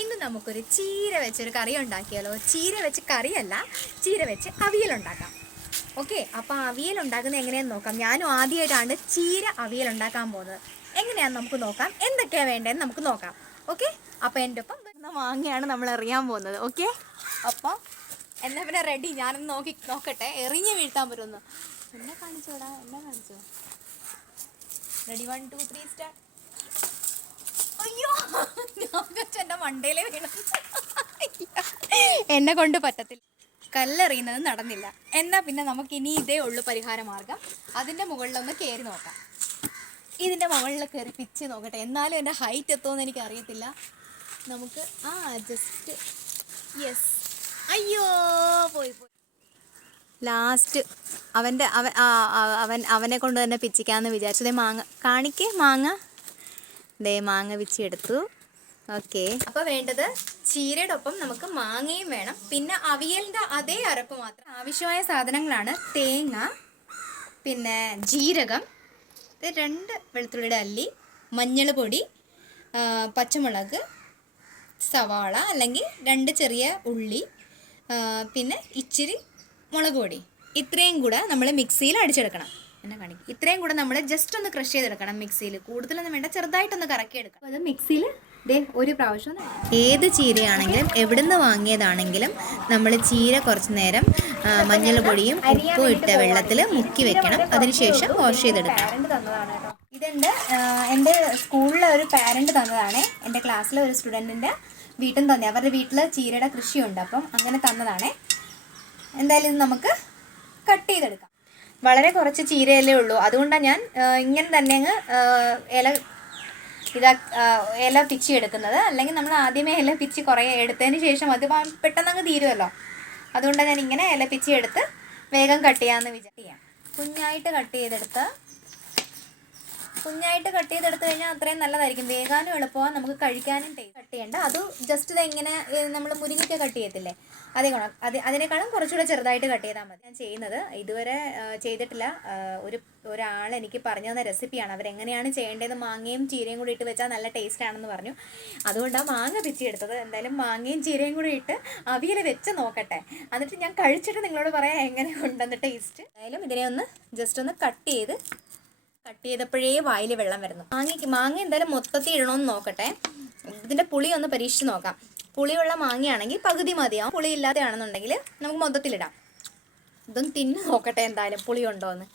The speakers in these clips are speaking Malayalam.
ഇന്ന് നമുക്കൊരു ചീര വെച്ചൊരു കറി ഉണ്ടാക്കിയാലോ? ചീര വെച്ച് കറിയല്ല ചീര വെച്ച് അവിയൽ ഉണ്ടാക്കാം. ഓക്കെ അപ്പോൾ അവിയൽ ഉണ്ടാക്കുന്നത് എങ്ങനെയാന്ന് നോക്കാം. ഞാനും ആദ്യമായിട്ടാണ് ചീര അവിയൽ ഉണ്ടാക്കാൻ പോകുന്നത്. എങ്ങനെയാന്ന് നമുക്ക് നോക്കാം. എന്തൊക്കെയാണ് വേണ്ടതെന്ന് നമുക്ക് നോക്കാം. ഓക്കെ അപ്പോൾ എന്റെ ഒപ്പം വരുന്ന മാങ്ങയാണ് നമ്മൾ അറിയാൻ പോകുന്നത്. ഓക്കെ അപ്പോൾ എന്നെ പിന്നെ റെഡി ഞാനൊന്ന് നോക്കി നോക്കട്ടെ. എറിഞ്ഞ് വീഴ്ത്താൻ പറ്റുമെന്ന്. എന്നെ കാണിച്ചോടാ എന്നെ കാണിച്ചോ. Ready one two three start അയ്യോ ഞാൻ എന്റെ മണ്ടയിലെ വീണു. എന്നെ കൊണ്ട് പറ്റത്തില്ല. കല്ലെറിയുന്നത് നടന്നില്ല. എന്നാ പിന്നെ നമുക്ക് ഇനി ഇതേ ഉള്ളൂ പരിഹാര മാർഗം. അതിന്റെ മുകളിലൊന്ന് കയറി നോക്കാം. ഇതിന്റെ മുകളിൽ കയറി പിച്ച് നോക്കട്ടെ. എന്നാലും എന്റെ ഹൈറ്റ് എത്തുമെന്ന് എനിക്ക് അറിയത്തില്ല നമുക്ക് ആ ജസ്റ്റ് യെസ് അയ്യോ പോയി പോയി. ലാസ്റ്റ് അവന്റെ അവൻ അവൻ അവനെ കൊണ്ട് തന്നെ പിച്ചിക്കാന്ന് വിചാരിച്ചത് മാങ്ങ. കാണിക്കേ മാങ്ങ. ദേ മാങ്ങ എടുത്തു ഓക്കെ. അപ്പൊ വേണ്ടത് ചീരയുടെ ഒപ്പം നമുക്ക് മാങ്ങയും വേണം. പിന്നെ അവിയലിന്റെ അതേ അരപ്പ് മാത്രം ആവശ്യമായ സാധനങ്ങളാണ് തേങ്ങ പിന്നെ ജീരകം രണ്ട് വെളുത്തുള്ളിയുടെ അല്ലി മഞ്ഞൾ പൊടി പച്ചമുളക് സവാള അല്ലെങ്കിൽ രണ്ട് ചെറിയ ഉള്ളി പിന്നെ ഇച്ചിരി മുളക് പൊടി. ഇത്രയും കൂടെ നമ്മൾ മിക്സിയിൽ അടിച്ചെടുക്കണം. എന്നെ കാണിക്കും. ഇത്രയും കൂടെ നമ്മൾ ജസ്റ്റ് ഒന്ന് ക്രഷ് ചെയ്തെടുക്കണം മിക്സിയിൽ കൂടുതലൊന്നും വേണ്ട ചെറുതായിട്ടൊന്ന് കറക്കി എടുക്കാം അപ്പോൾ അത് മിക്സിയിൽ ദേ ഒരു പ്രാവശ്യം ഏത് ചീരയാണെങ്കിലും എവിടുന്ന് വാങ്ങിയതാണെങ്കിലും നമ്മൾ ചീര കുറച്ച് നേരം മഞ്ഞൾപൊടിയും മഞ്ഞൾ പൊടിയും ഉപ്പും ഇട്ട വെള്ളത്തിൽ മുക്കി വെക്കണം. അതിനുശേഷം വാഷ് ചെയ്തെടുക്കണം ഇതെന്റെ എന്റെ സ്കൂളിലെ ഒരു പാരന്റ് തന്നതാണ്. എന്റെ ക്ലാസ്സിലെ ഒരു സ്റ്റുഡന്റിന്റെ വീട്ടിൽ നിന്ന് തന്നെ അവരുടെ വീട്ടിൽ ചീരയുടെ കൃഷിയുണ്ട്. അപ്പം അങ്ങനെ തന്നതാണ്. എന്തായാലും ഇത് നമുക്ക് കട്ട് ചെയ്തെടുക്കാം. വളരെ കുറച്ച് ചീരയല്ലേ ഉള്ളൂ. അതുകൊണ്ടാണ് ഞാൻ ഇങ്ങനെ തന്നെ അങ്ങ് ഇല ഇതാ ഇല പിച്ചി എടുക്കുന്നത്. അല്ലെങ്കിൽ നമ്മൾ ആദ്യമേ ഇല പിച്ചി കുറേ എടുത്തതിന് ശേഷം അത് പെട്ടെന്ന് അങ്ങ് തീരുമല്ലോ അതുകൊണ്ടാണ് ഞാൻ ഇങ്ങനെ ഇല പിച്ചി എടുത്ത് വേഗം കട്ട് ചെയ്യാമെന്ന് വിചാരിക്കാം കുഞ്ഞായിട്ട് കട്ട് ചെയ്തെടുത്ത് കുഞ്ഞായിട്ട് കട്ട് ചെയ്തെടുത്ത് കഴിഞ്ഞാൽ അത്രയും നല്ലതായിരിക്കും. വേഗാനും എളുപ്പമാണ് നമുക്ക് കഴിക്കാനും കട്ട് ചെയ്യേണ്ട. അത് ജസ്റ്റ് ഇത് എങ്ങനെ നമ്മൾ മുരിങ്ങിക്ക കട്ട് ചെയ്യത്തില്ലേ? അതേ ഗുണം അത് അതിനേക്കാളും കുറച്ചുകൂടെ ചെറുതായിട്ട് കട്ട് ചെയ്താൽ മതി. ഞാൻ ചെയ്യുന്നത് ഇതുവരെ ചെയ്തിട്ടില്ല. ഒരു ഒരാൾ എനിക്ക് പറഞ്ഞു തന്ന റെസിപ്പിയാണ് അവരെങ്ങനെയാണ് ചെയ്യേണ്ടത്? മാങ്ങയും ചീരയും കൂടി ഇട്ട് വെച്ചാൽ നല്ല ടേസ്റ്റ് ആണെന്ന് പറഞ്ഞു. അതുകൊണ്ടാണ് മാങ്ങ പിച്ചിയെടുത്തത് എന്തായാലും മാങ്ങയും ചീരയും കൂടി ഇട്ട് അവിയൽ വെച്ച് നോക്കട്ടെ. എന്നിട്ട് ഞാൻ കഴിച്ചിട്ട് നിങ്ങളോട് പറയാം എങ്ങനെ ഉണ്ടെന്ന് ടേസ്റ്റ് എന്തായാലും ഇതിനെ ഒന്ന് ജസ്റ്റ് ഒന്ന് കട്ട് ചെയ്ത് കട്ട് ചെയ്തപ്പോഴേ വായിൽ വെള്ളം വരുന്നു. മാങ്ങയ്ക്ക് മാങ്ങ എന്തായാലും മൊത്തത്തിൽ ഇടണമെന്ന് നോക്കട്ടെ. ഇതിന്റെ പുളി ഒന്ന് പരീക്ഷിച്ച് നോക്കാം. പുളിയുള്ള മാങ്ങയാണെങ്കിൽ പകുതി മതിയാവും പുളി ഇല്ലാതെയാണെന്നുണ്ടെങ്കിൽ നമുക്ക് മൊത്തത്തിലിടാം ഇതൊന്ന് തിന്ന് നോക്കട്ടെ എന്തായാലും പുളി ഉണ്ടോ എന്ന്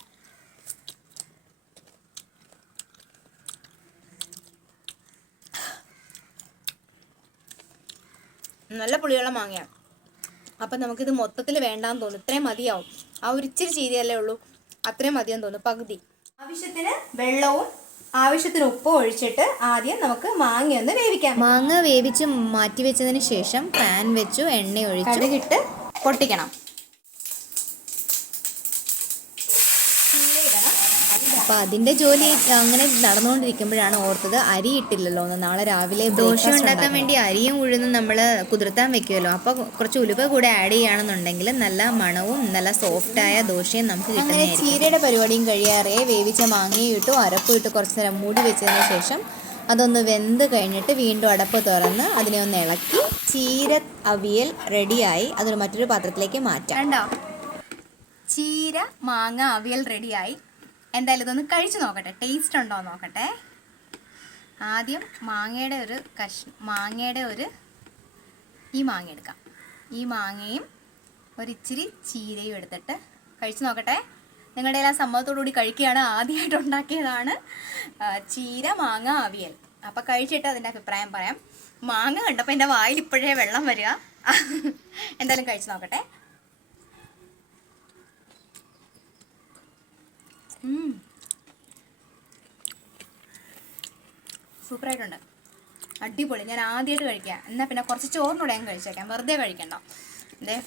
നല്ല പുളിയുള്ള മാങ്ങയാണ് അപ്പം നമുക്കിത് മൊത്തത്തിൽ വേണ്ടാന്ന് തോന്നുന്നു. ഇത്രയും മതിയാവും. ആ ഒരു ഇച്ചിരി ചീരയല്ലേ ഉള്ളൂ. അത്രയും മതിയെന്ന് തോന്നുന്നു. പകുതി. ആവശ്യത്തിന് വെള്ളവും ആവശ്യത്തിന് ഉപ്പും ഒഴിച്ചിട്ട് ആദ്യം നമുക്ക് മാങ്ങ ഒന്ന് വേവിക്കാം. മാങ്ങ വേവിച്ച് മാറ്റി വെച്ചതിന് ശേഷം പാൻ വെച്ചു എണ്ണ ഒഴിച്ചു. കടുകിട്ട് പൊട്ടിക്കണം. അപ്പൊ അതിന്റെ ജോലി അങ്ങനെ നടന്നുകൊണ്ടിരിക്കുമ്പോഴാണ് ഓർത്തത് അരി ഇട്ടില്ലല്ലോ എന്ന് നാളെ രാവിലെ ദോശ ഉണ്ടാക്കാൻ വേണ്ടി അരിയും ഉഴുന്നും നമ്മൾ കുതിർത്താൻ വെക്കുമല്ലോ അപ്പോൾ കുറച്ച് ഉലുവ കൂടെ ആഡ് ചെയ്യുകയാണെന്നുണ്ടെങ്കിൽ നല്ല മണവും നല്ല സോഫ്റ്റ് ആയ ദോശയും നമുക്ക് അങ്ങനെ ചീരയുടെ പരിപാടിയും കഴിയാറേ. വേവിച്ച മാങ്ങയും ഇട്ടു അരപ്പും ഇട്ട് കുറച്ച് നേരം മൂടി വെച്ചതിന് ശേഷം അതൊന്ന് വെന്ത് കഴിഞ്ഞിട്ട് വീണ്ടും അടപ്പ് തുറന്ന് അതിനെ ഒന്ന് ഇളക്കി ചീര അവിയൽ റെഡിയായി. അതൊരു മറ്റൊരു പാത്രത്തിലേക്ക് മാറ്റാം. ചീര മാങ്ങ അവിയൽ റെഡിയായി. എന്തായാലും ഇതൊന്ന് കഴിച്ചു നോക്കട്ടെ. ടേസ്റ്റ് ഉണ്ടോ നോക്കട്ടെ. ആദ്യം മാങ്ങയുടെ ഒരു കഷ് മാങ്ങയുടെ ഒരു ഈ മാങ്ങ എടുക്കാം. ഈ മാങ്ങയും ഒരിച്ചിരി ചീരയും എടുത്തിട്ട് കഴിച്ചു നോക്കട്ടെ. നിങ്ങളുടെ എല്ലാ സമ്മതത്തോടുകൂടി കഴിക്കുകയാണ്. ആദ്യമായിട്ട് ഉണ്ടാക്കിയതാണ് ചീര മാങ്ങ അവിയൽ. അപ്പം കഴിച്ചിട്ട് അതിന്റെ അഭിപ്രായം പറയാം. മാങ്ങ കണ്ടപ്പോൾ എന്റെ വായിൽ ഇപ്പോഴേ വെള്ളം വരിക. എന്തായാലും കഴിച്ചു നോക്കട്ടെ. സൂപ്പറായിട്ടുണ്ട്. അടിപൊളി. ഞാൻ ആദ്യമായിട്ട് കഴിക്കാം. എന്നാൽ പിന്നെ കുറച്ച് ചോറിനൂടെ ഞാൻ കഴിച്ചേക്കാം. വെറുതെ കഴിക്കണ്ട. അതെ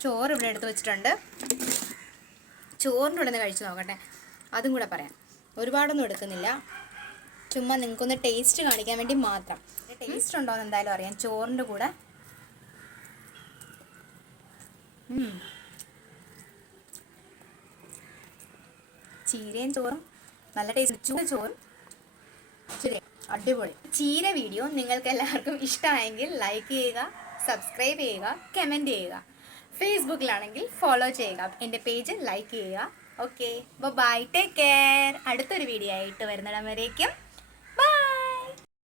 ചോറ് ഇവിടെ എടുത്ത് വെച്ചിട്ടുണ്ട്. ചോറിന്റെ നിന്ന് കഴിച്ച് നോക്കട്ടെ. അതും കൂടെ പറയാം. ഒരുപാടൊന്നും എടുക്കുന്നില്ല. ചുമ്മാ നിങ്ങൾക്കൊന്ന് ടേസ്റ്റ് കാണിക്കാൻ വേണ്ടി മാത്രം. ടേസ്റ്റ് ഉണ്ടോ എന്ന് എന്തായാലും അറിയാം. ചോറിന്റെ കൂടെ. ചീരയും ചോറും നല്ല ടേസ്റ്റ് ചൂട് ചോറും. അടിപൊളി. ചീര വീഡിയോ നിങ്ങൾക്ക് എല്ലാവർക്കും ഇഷ്ടമായെങ്കിൽ ലൈക്ക് ചെയ്യുക സബ്സ്ക്രൈബ് ചെയ്യുക കമന്റ് ചെയ്യുക. ഫേസ്ബുക്കിലാണെങ്കിൽ ഫോളോ ചെയ്യുക. എന്റെ പേജ് ലൈക്ക് ചെയ്യുക. ഓക്കെ ബൈ ടേക്ക് കെയർ അടുത്തൊരു വീഡിയോ ആയിട്ട് വരുന്നിടം വരേക്കും.